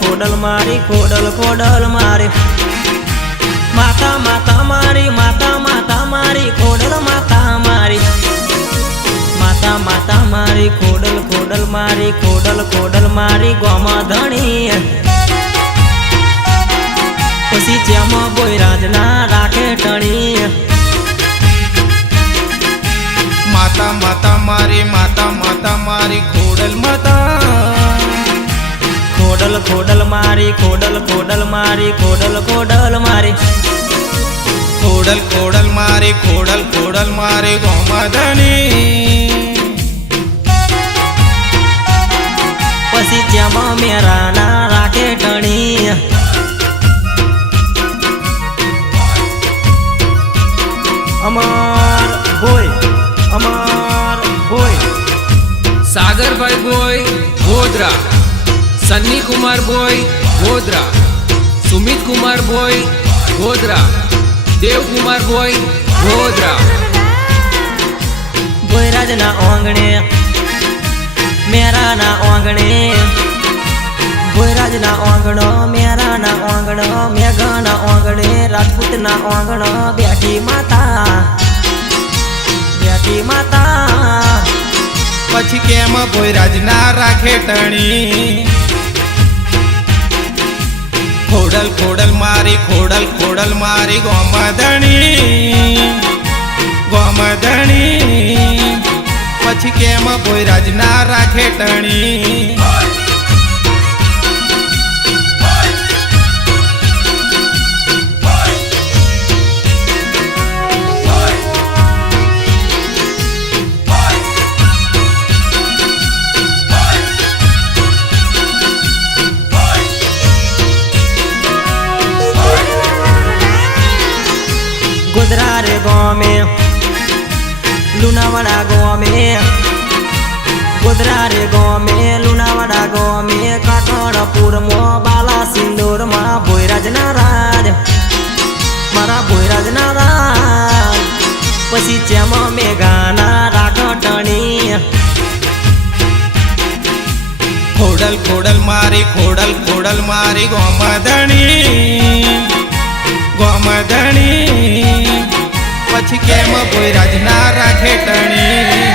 ખોડલ મારી ખોડલ મારી માતા માતા મારી માતા માતા મારી ખોડલ માતા મારી માતા માતા મારી ખોડલ મારી ખોડલ મારી ગોમા ધણી પછી જેમાં બોયરાજ ના રાખે ટણી માતા માતા મારી માતા માતા મારી ખોડલ માતા ખોડલ મારી ખોડલ મારી ખોડલ મારી ખોડલ મારી ખોડલ મારી ગોમધણી પછી જેમાં મેરા ના રાખે ટણી અમાર ભોય સાગરભાઈ બોય ગોધરા, સન્ની કુમાર બોય ગોધરા, સુમિત કુમાર બોય ગોધરા, દેવકુમાર બોય ગોધરા. બોયરાજ ના ઓંગણે મેરા ના ઓંગણે બોયરાજ ના ઓંગણો મેરા ના ઓંગણો મેઘા ના ઓંગણે રાજપૂત ના ઓંગણો બેઠી માતા પછી કેમ બોયરાજ ના રાખે ટણી ખોડલ મારી ખોડલ મારી ગોમધણી પછી કેમ બોયરાજ ના રાખે ટણી गोधरा रे गाँव में लुनावाड़ा गाँव में गोधरा रे गाँव में लुनावाड़ा गाँव में काकड़पुर मो बाला सिंदूर मारा बोयराज नाराज पसी चेमा में गाना राखो टणी ખોડલ મારી ગોમધણી પછી કેમ બોયરાજ ના રાખે ટણી